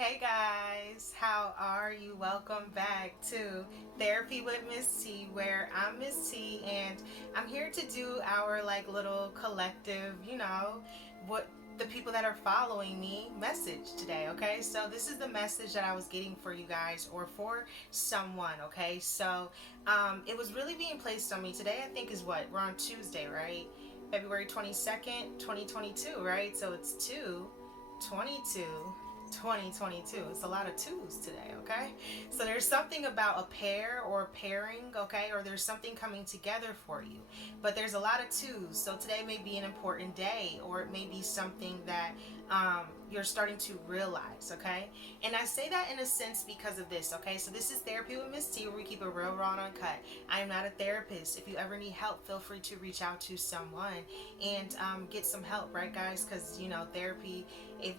Hey guys, how are you? Welcome back to Therapy with Miss T, where I'm Miss T and I'm here to do our little collective, what the people that are following me message today, okay? So this is the message that I was getting for you guys or for someone, okay? So it was really being placed on me today. I think is what? We're on Tuesday, right? February 22nd, 2022, right? So it's 2/22 2022. It's a lot of twos today, okay? So there's something about a pair or pairing, okay? Or there's something coming together for you. But there's a lot of twos. So today may be an important day, or it may be something that you're starting to realize, okay? And I say that in a sense because of this, okay? So this is Therapy with Miss T, where we keep it real, raw, and uncut. I am not a therapist. If you ever need help, feel free to reach out to someone and get some help, right, guys? Because, therapy, if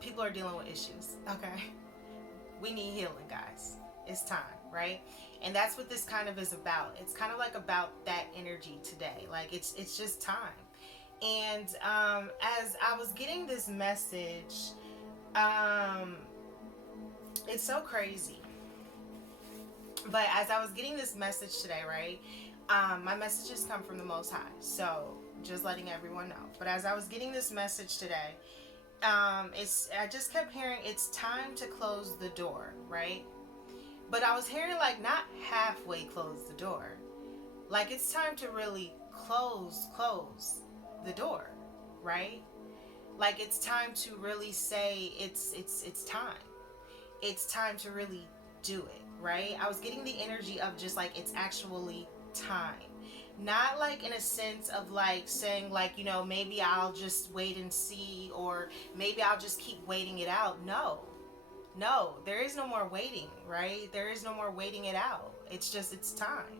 people are dealing with issues, okay? We need healing, guys. It's time, right? And that's what this kind of is about. It's kind of like about that energy today. Like it's just time. And as I was getting this message, it's so crazy. But as I was getting this message today, right? My messages come from the Most High. So just letting everyone know. But as I was getting this message today, I just kept hearing it's time to close the door, right? But I was hearing like not halfway close the door. Like it's time to really close the door, right? Like it's time to really say it's time. It's time to really do it, right? I was getting the energy of just like it's actually time. Not like in a sense of like saying like, maybe I'll just wait and see, or maybe I'll just keep waiting it out. No, there is no more waiting, right? There is no more waiting it out. It's time.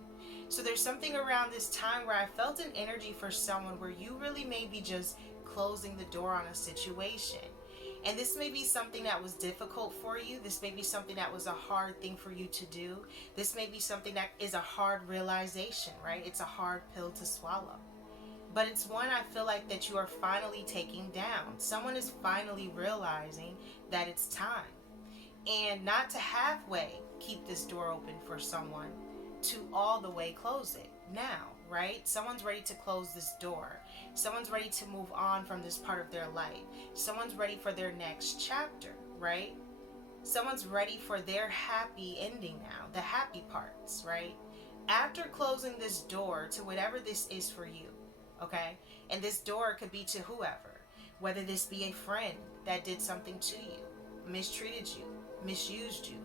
So there's something around this time where I felt an energy for someone where you really may be just closing the door on a situation. And this may be something that was difficult for you. This may be something that was a hard thing for you to do. This may be something that is a hard realization, right? It's a hard pill to swallow. But it's one I feel like that you are finally taking down. Someone is finally realizing that it's time. And not to halfway keep this door open for someone, to all the way close it now, right? Someone's ready to close this door. Someone's ready to move on from this part of their life. Someone's ready for their next chapter, right? Someone's ready for their happy ending now, the happy parts, right? After closing this door to whatever this is for you, okay? And this door could be to whoever, whether this be a friend that did something to you, mistreated you, misused you,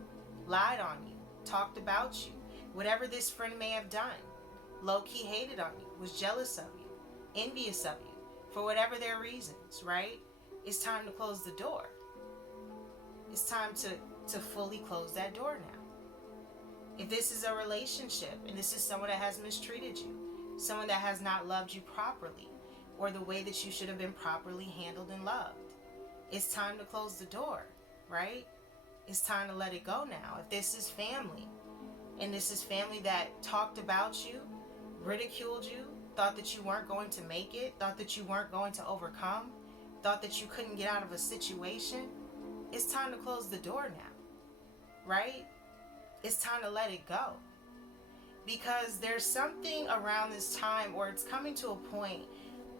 lied on you, talked about you, whatever this friend may have done, low-key hated on you, was jealous of you, envious of you, for whatever their reasons, right? It's time to close the door. It's time to fully close that door now. If this is a relationship and this is someone that has mistreated you, someone that has not loved you properly, or the way that you should have been properly handled and loved, it's time to close the door, right? It's time to let it go now. If this is family, and this is family that talked about you, ridiculed you, thought that you weren't going to make it, thought that you weren't going to overcome, thought that you couldn't get out of a situation, it's time to close the door now, right? It's time to let it go. Because there's something around this time, or it's coming to a point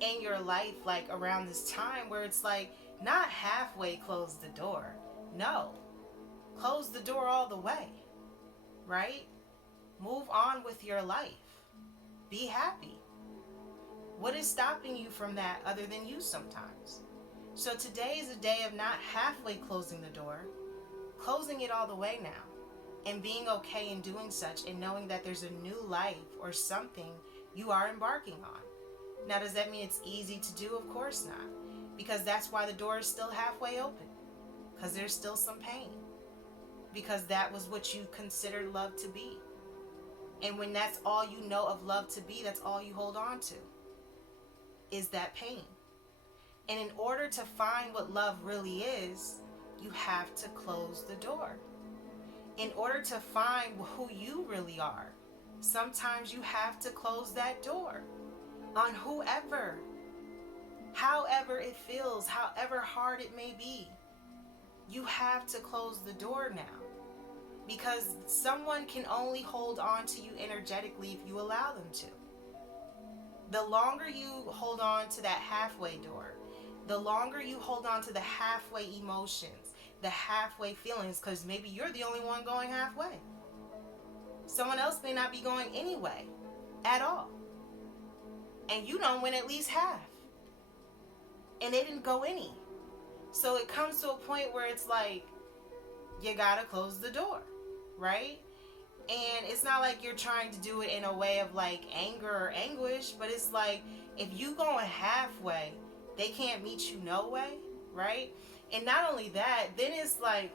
in your life, like around this time, where it's like not halfway close the door. No, close the door all the way, right? Move on with your life. Be happy. What is stopping you from that other than you sometimes? So today is a day of not halfway closing the door, closing it all the way now, and being okay in doing such, and knowing that there's a new life or something you are embarking on. Now, does that mean it's easy to do? Of course not. Because that's why the door is still halfway open. Because there's still some pain. Because that was what you considered love to be. And when that's all you know of love to be, that's all you hold on to, is that pain. And in order to find what love really is, you have to close the door. In order to find who you really are, sometimes you have to close that door on whoever, however it feels, however hard it may be. you have to close the door now. Because someone can only hold on to you energetically if you allow them to. The longer you hold on to that halfway door, the longer you hold on to the halfway emotions, the halfway feelings, because maybe you're the only one going halfway. Someone else may not be going any way at all. And you don't win at least half. And they didn't go any. So it comes to a point where it's like, you gotta close the door, right? And it's not like you're trying to do it in a way of like anger or anguish, but it's like, if you going halfway, they can't meet you no way, right? And not only that, then it's like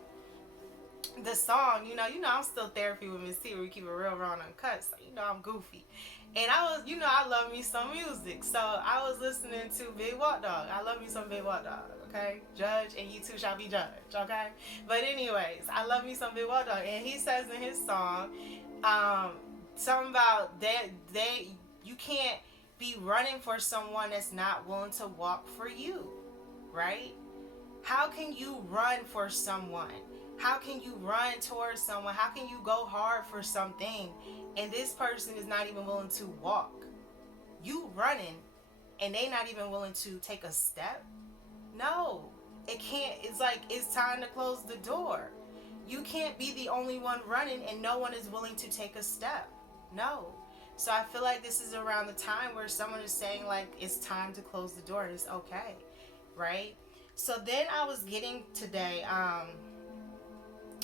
the song, you know, I'm still Therapy with Miss T, where we keep it real raw and uncut, so you know I'm goofy. And I was, I love me some music, so I was listening to Big Walk Dog. I love me some Big Walk Dog, okay? Judge and you too shall be judged, okay? But anyways, I love me some Big Walk Dog, and he says in his song, something about you can't be running for someone that's not willing to walk for you, right? How can you run for someone? How can you run towards someone? How can you go hard for something and this person is not even willing to walk? You running and they not even willing to take a step? No, it can't. It's like, it's time to close the door. You can't be the only one running and no one is willing to take a step. No. So I feel like this is around the time where someone is saying like, it's time to close the door and it's okay, right? So then I was getting today,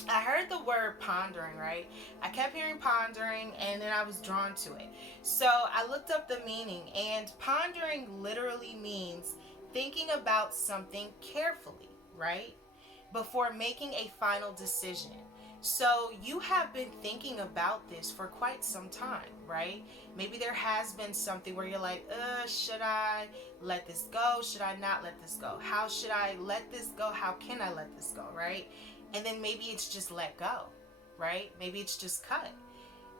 I heard the word pondering, right? I kept hearing pondering and then I was drawn to it. So I looked up the meaning, and pondering literally means thinking about something carefully, right? Before making a final decision. So you have been thinking about this for quite some time, right? Maybe there has been something where you're like, should I let this go? Should I not let this go? How should I let this go? How can I let this go, right? And then maybe it's just let go, right? Maybe it's just cut.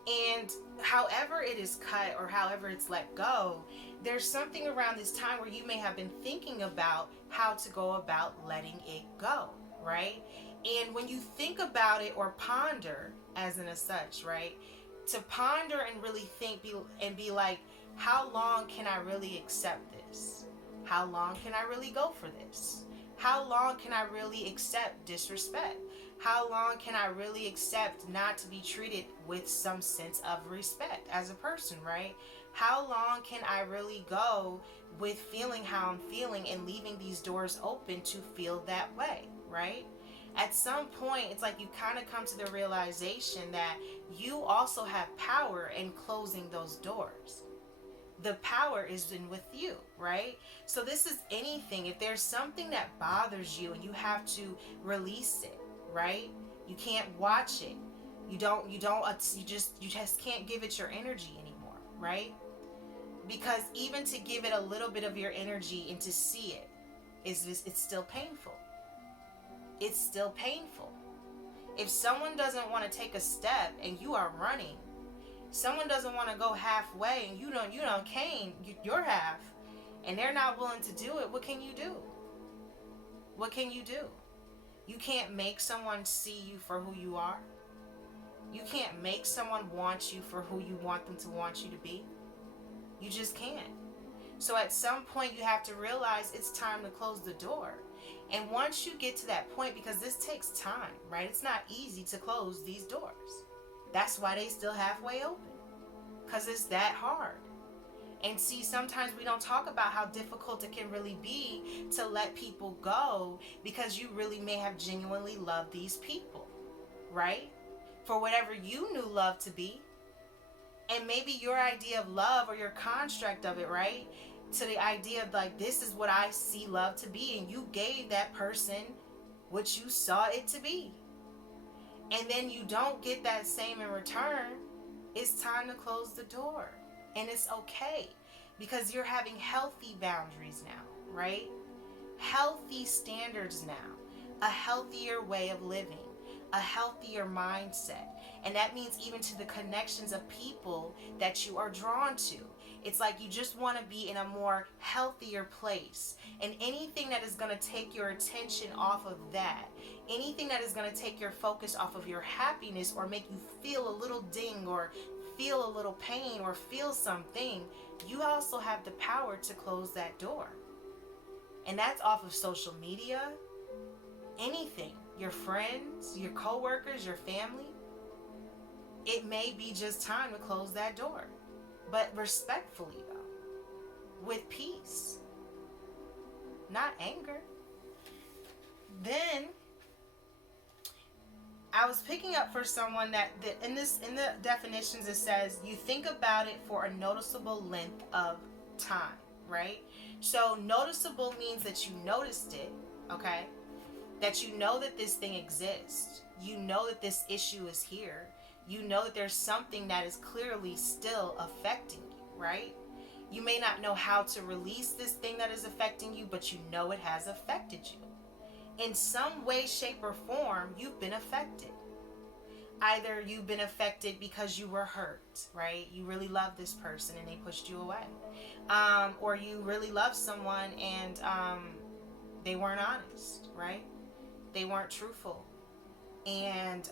And however it is cut or however it's let go, there's something around this time where you may have been thinking about how to go about letting it go, right? And when you think about it or ponder, as in a such, right? To ponder and really think and be like, how long can I really accept this? How long can I really go for this? How long can I really accept disrespect? How long can I really accept not to be treated with some sense of respect as a person, right? How long can I really go with feeling how I'm feeling and leaving these doors open to feel that way, right? At some point, it's like you kind of come to the realization that you also have power in closing those doors. The power is in with you, right? So this is anything. If there's something that bothers you and you have to release it, right? You can't watch it. You just can't give it your energy anymore, right? Because even to give it a little bit of your energy and to see it, it's still painful. It's still painful. If someone doesn't want to take a step and you are running, someone doesn't want to go halfway and you don't came your half, and they're not willing to do it, what can you do? What can you do? You can't make someone see you for who you are. You can't make someone want you for who you want them to want you to be. You just can't. So at some point you have to realize it's time to close the door. And once you get to that point, because this takes time, right? It's not easy to close these doors. That's why they still halfway open, because it's that hard. And see, sometimes we don't talk about how difficult it can really be to let people go, because you really may have genuinely loved these people, right? For whatever you knew love to be. And maybe your idea of love or your construct of it, right? To the idea of like, this is what I see love to be. And you gave that person what you saw it to be. And then you don't get that same in return. It's time to close the door. And it's okay, because you're having healthy boundaries now, right? Healthy standards now. A healthier way of living. a healthier mindset. And that means even to the connections of people that you are drawn to. It's like you just want to be in a more healthier place. And anything that is going to take your attention off of that, anything that is going to take your focus off of your happiness or make you feel a little ding or feel a little pain or feel something, you also have the power to close that door. And that's off of social media, anything, your friends, your coworkers, your family. It may be just time to close that door, but respectfully though, with peace, not anger. Then I was picking up for someone that in the definitions it says you think about it for a noticeable length of time, right? So noticeable means that you noticed it, okay? That you know that this thing exists. You know that this issue is here. You know that there's something that is clearly still affecting you, right? You may not know how to release this thing that is affecting you, but you know it has affected you. In some way, shape, or form, you've been affected. Either you've been affected because you were hurt, right? You really love this person and they pushed you away. Or you really love someone and they weren't honest, right? They weren't truthful. And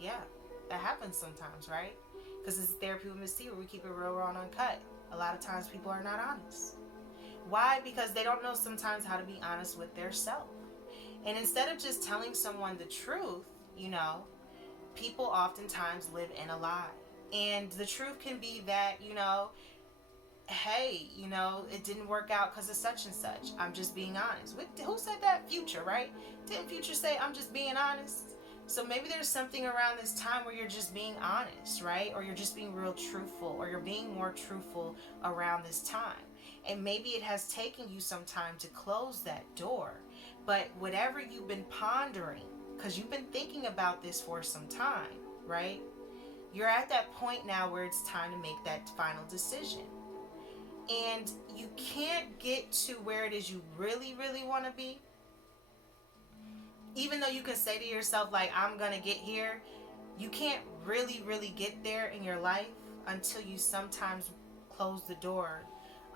yeah, that happens sometimes, right? Because it's Therapy with Misstee, where we keep it real, raw, and uncut. A lot of times people are not honest. Why? Because they don't know sometimes how to be honest with their self. And instead of just telling someone the truth, you know, people oftentimes live in a lie. And the truth can be that, you know, hey, you know, it didn't work out because of such and such. I'm just being honest. Who said that? Future, right? Didn't Future say, I'm just being honest? So maybe there's something around this time where you're just being honest, right? Or you're just being real truthful, or you're being more truthful around this time. And maybe it has taken you some time to close that door. But whatever you've been pondering, because you've been thinking about this for some time, right? You're at that point now where it's time to make that final decision. And you can't get to where it is you really, really want to be. Even though you can say to yourself, like, I'm going to get here, you can't really, really get there in your life until you sometimes close the door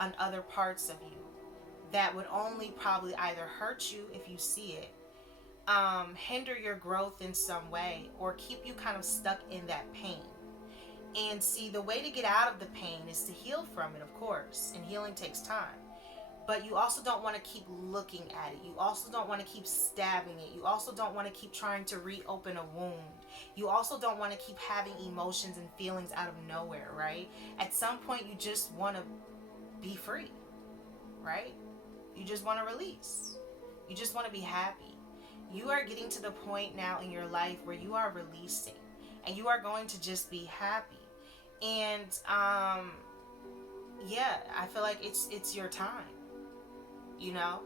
on other parts of you that would only probably either hurt you if you see it, hinder your growth in some way, or keep you kind of stuck in that pain. And see, the way to get out of the pain is to heal from it, of course, and healing takes time. But you also don't want to keep looking at it. You also don't want to keep stabbing it. You also don't want to keep trying to reopen a wound. You also don't want to keep having emotions and feelings out of nowhere, right? At some point, you just want to be free, right? You just want to release. You just want to be happy. You are getting to the point now in your life where you are releasing, and you are going to just be happy. And yeah, I feel like it's your time. You know,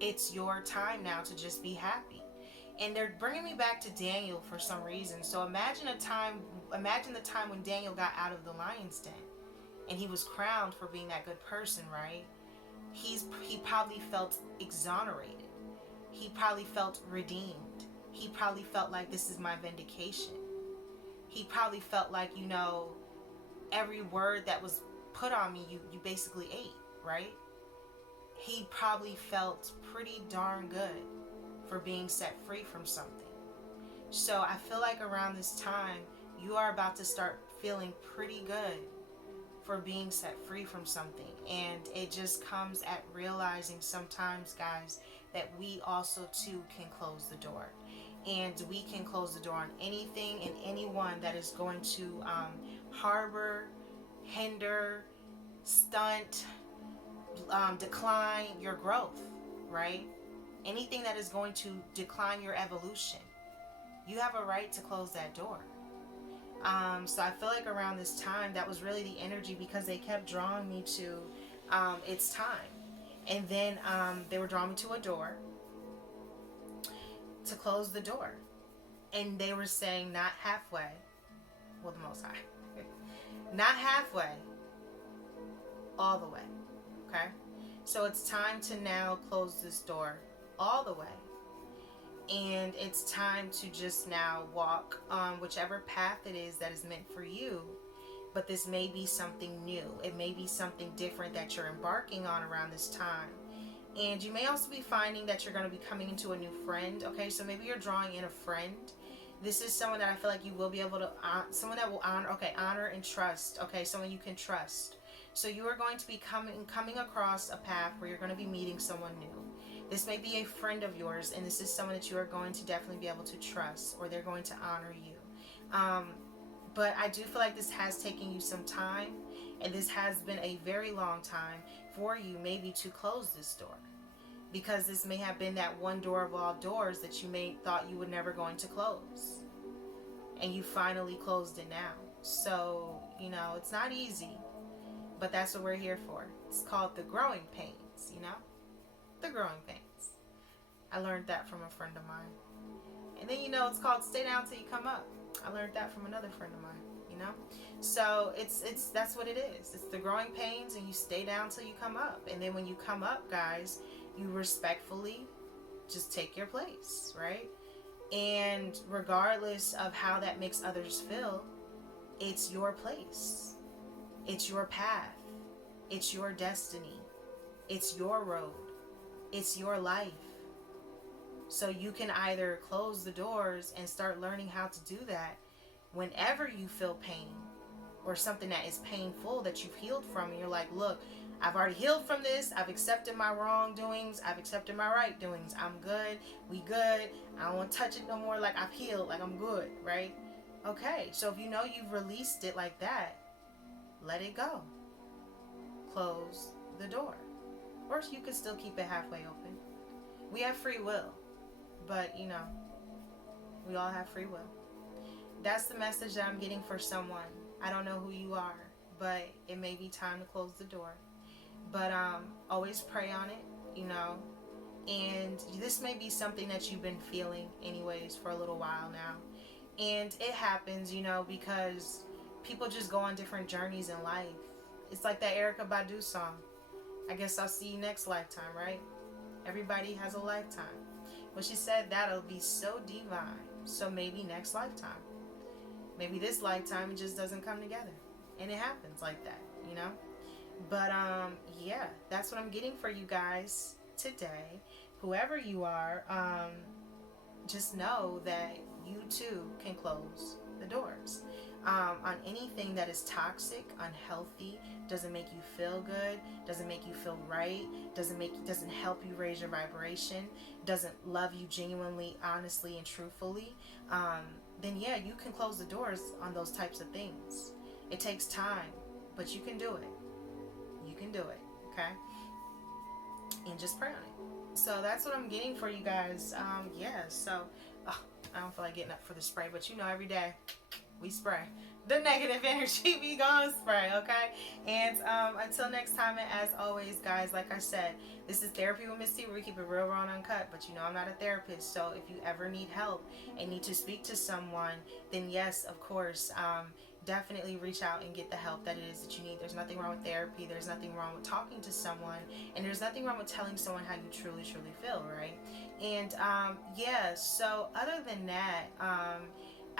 it's your time now to just be happy. And they're bringing me back to Daniel for some reason. So imagine the time when Daniel got out of the lion's den and he was crowned for being that good person, right? He probably felt exonerated. He probably felt redeemed. He probably felt like, this is my vindication. He probably felt like, you know, every word that was put on me, you basically ate, right? He probably felt pretty darn good for being set free from something. So I feel like around this time, you are about to start feeling pretty good for being set free from something. And it just comes at realizing sometimes, guys, that we also too can close the door. And we can close the door on anything and anyone that is going to harbor, hinder, stunt, decline your growth, right? Anything that is going to decline your evolution, you have a right to close that door. So I feel like around this time, that was really the energy, because they kept drawing me to it's time. And then they were drawing me to a door to close the door. And they were saying not halfway, well, the Most High, not halfway, all the way. Okay? So it's time to now close this door all the way. And it's time to just now walk on whichever path it is that is meant for you. But this may be something new. It may be something different that you're embarking on around this time. And you may also be finding that you're going to be coming into a new friend. Okay, so maybe you're drawing in a friend. This is someone that I feel like you will be able to, someone that will honor and trust. Okay, someone you can trust. So you are going to be coming across a path where you're going to be meeting someone new. This may be a friend of yours, and this is someone that you are going to definitely be able to trust, or they're going to honor you. But I do feel like this has taken you some time, and this has been a very long time for you maybe to close this door. Because this may have been that one door of all doors that you may thought you were never going to close. And you finally closed it now. So, you know, it's not easy, but that's what we're here for. It's called the growing pains, you know? The growing pains. I learned that from a friend of mine. And then, you know, it's called stay down till you come up. I learned that from another friend of mine, you know? So it's that's what it is. It's the growing pains, and you stay down till you come up. And then when you come up, guys, you respectfully just take your place, right? And regardless of how that makes others feel, it's your place. It's your path. It's your destiny. It's your road. It's your life. So you can either close the doors and start learning how to do that whenever you feel pain or something that is painful that you've healed from, and you're like, look, I've already healed from this. I've accepted my wrongdoings. I've accepted my right doings. I'm good. We good. I don't want to touch it no more. Like, I've healed. Like, I'm good, right? Okay, so if you know you've released it like that, let it go. Close the door. Or you can still keep it halfway open. We have free will. But, you know, we all have free will. That's the message that I'm getting for someone. I don't know who you are, but it may be time to close the door. But always pray on it, you know. And this may be something that you've been feeling anyways for a little while now. And it happens, you know, because people just go on different journeys in life. It's like that Erykah Badu song. I guess I'll see you next lifetime, right? Everybody has a lifetime. Well, she said that'll be so divine. So maybe next lifetime. Maybe this lifetime it just doesn't come together. And it happens like that, you know? But yeah, that's what I'm getting for you guys today. Whoever you are, just know that you too can close the doors on anything that is toxic, unhealthy, doesn't make you feel good, doesn't make you feel right, doesn't help you raise your vibration, doesn't love you genuinely, honestly, and truthfully. Then yeah, you can close the doors on those types of things. It takes time, but you can do it. You can do it, okay? And just pray on it. So that's what I'm getting for you guys. Yeah, so I don't feel like getting up for the spray, but you know, every day we spray. The negative energy, we gonna spray, okay? And until next time, and as always, guys, like I said, this is Therapy with Miss T, where we keep it real, raw, and uncut. But you know, I'm not a therapist, so if you ever need help and need to speak to someone, then yes, of course, definitely reach out and get the help that it is that you need. There's nothing wrong with therapy. There's nothing wrong with talking to someone, and there's nothing wrong with telling someone how you truly, truly feel, right? And yeah, so other than that,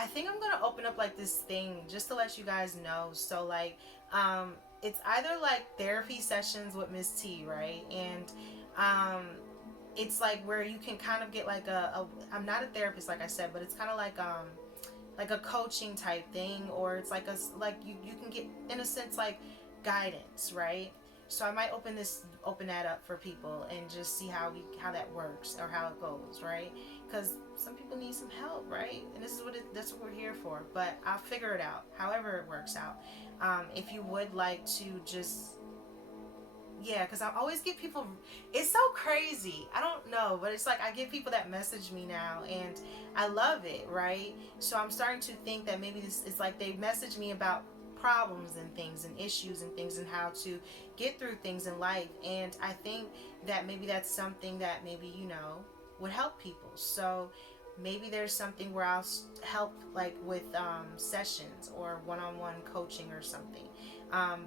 I think I'm gonna open up like this thing just to let you guys know. So like, it's either like therapy sessions with Miss T, right? And it's like where you can kind of get like I'm not a therapist, like I said, but it's kind of like a coaching type thing, or it's like you can get, in a sense, like guidance, right? So I might open that up for people and just see how that works or how it goes, right? Because some people need some help, right? And that's what we're here for. But I'll figure it out, however it works out. If you would like to just, yeah, because I always get people, it's so crazy. I don't know, but it's like I get people that message me now, and I love it, right? So I'm starting to think that maybe it's like they message me about problems and things and issues and things and how to get through things in life. And I think that maybe that's something that maybe, you know, would help people. So maybe there's something where I'll help like with sessions or one-on-one coaching or something.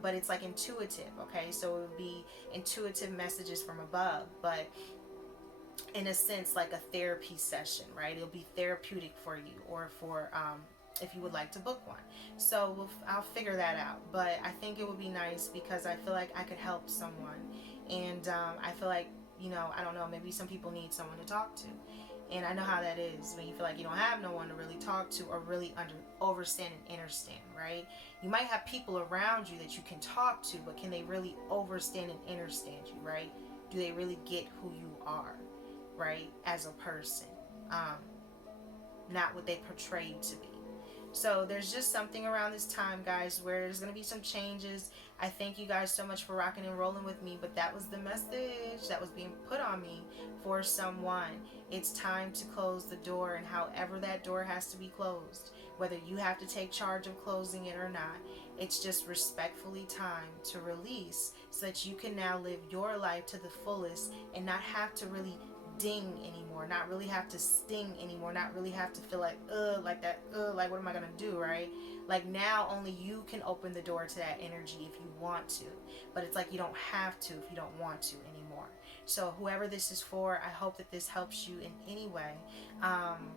But it's like intuitive, okay? So it would be intuitive messages from above. But in a sense, like a therapy session, right? It'll be therapeutic for you, or for if you would like to book one. So I'll figure that out. But I think it would be nice because I feel like I could help someone. And I feel like, I don't know, maybe some people need someone to talk to. And I know how that is when you feel like you don't have no one to really talk to or really overstand and understand, right? You might have people around you that you can talk to, but can they really overstand and understand you, right? Do they really get who you are, right, as a person? Um, Not what they portray you to be. So there's just something around this time, guys, where there's going to be some changes. I thank you guys so much for rocking and rolling with me, but that was the message that was being put on me for someone. It's time to close the door, and however that door has to be closed, whether you have to take charge of closing it or not, it's just respectfully time to release so that you can now live your life to the fullest and not have to really ding anymore, not really have to sting anymore, not really have to feel like like that, like what am I gonna do, right? Like now only you can open the door to that energy if you want to, but it's like you don't have to if you don't want to anymore. So whoever this is for, I hope that this helps you in any way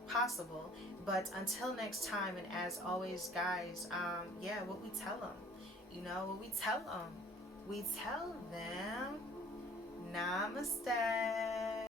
possible. But until next time, and as always, guys, yeah, what we tell them, what we tell them, we tell them namaste.